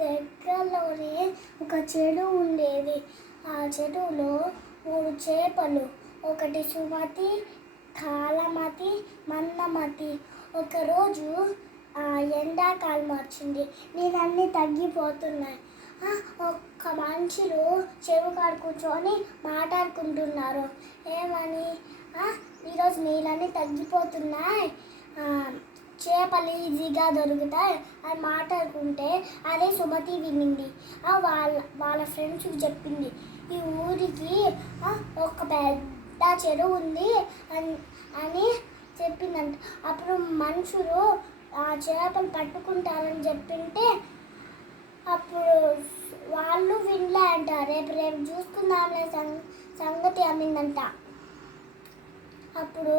దగ్గరలోనే ఒక చెరువు ఉండేది. ఆ చెరువులో 3 చేపలు, ఒకటి సుమతి, కాలమతి, మందమతి. ఒకరోజు ఎండాకాలం వచ్చింది. నీళ్ళన్నీ తగ్గిపోతున్నాయి. ఒక్క మనుషులు చెరువు కాడ కూర్చొని మాట్లాడుకుంటున్నారు. ఏమని? ఈరోజు నీళ్ళన్నీ తగ్గిపోతున్నాయి, చేపలు ఈజీగా దొరుకుతాయి అని మాట్లాడుకుంటే అదే సుమతి వినింది. వాళ్ళ ఫ్రెండ్స్కి చెప్పింది, ఈ ఊరికి ఒక పెద్ద చెరువు ఉంది అని చెప్పిందంట. అప్పుడు మనుషులు ఆ చేపలు పట్టుకుంటారని చెప్పింటే అప్పుడు వాళ్ళు వినలే అంట. రేపు చూసుకుందాంలే సంగతి అమ్మిందంట. అప్పుడు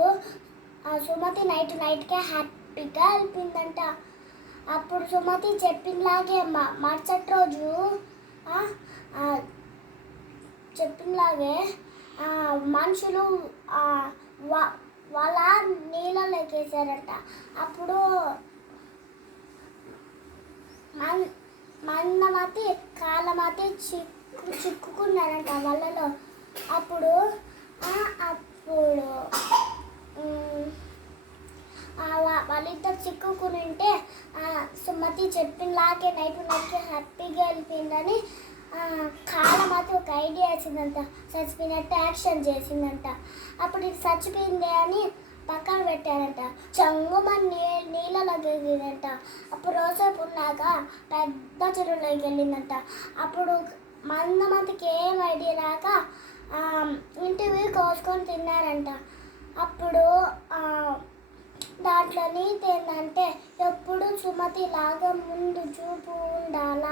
ఆ సుమతి నైట్కే హ్యాపీగా వెళ్ళిపోయిందంట. అప్పుడు సుమతి చెప్పినలాగే మరుసటి రోజు చెప్పినలాగే మనుషులు వాళ్ళ నీళ్ళలోకి వేసారంట. అప్పుడు మందమతి, కాలమతి చిక్కుకున్నారంట వాళ్ళలో. అప్పుడు వాళ్ళిద్దరు చిక్కుకుని ఉంటే సుమతి చెప్పినలాగే నైట్కి హ్యాపీగా వెళ్ళిపోయిందని కాలమతి ఒక ఐడియా వేసిందంట. చచ్చిపోయినట్టు యాక్షన్ చేసిందంట. అప్పుడు ఇది చచ్చిపోయిందే అని పక్కన పెట్టారంట. చంగుమని నీళ్ళలోకి వెళ్ళిందంట. అప్పుడు రోజుసేపు ఉన్నాక పెద్ద చెరువులోకి వెళ్ళిందంట. అప్పుడు మందమతికి ఏం ఐడియా రాక ఇంటివి కోసుకొని తిన్నారంట. అప్పుడు దాంట్లో నీతి ఏంటంటే ఎప్పుడు సుమతి లాగా ముందు చూపు ఉండాల.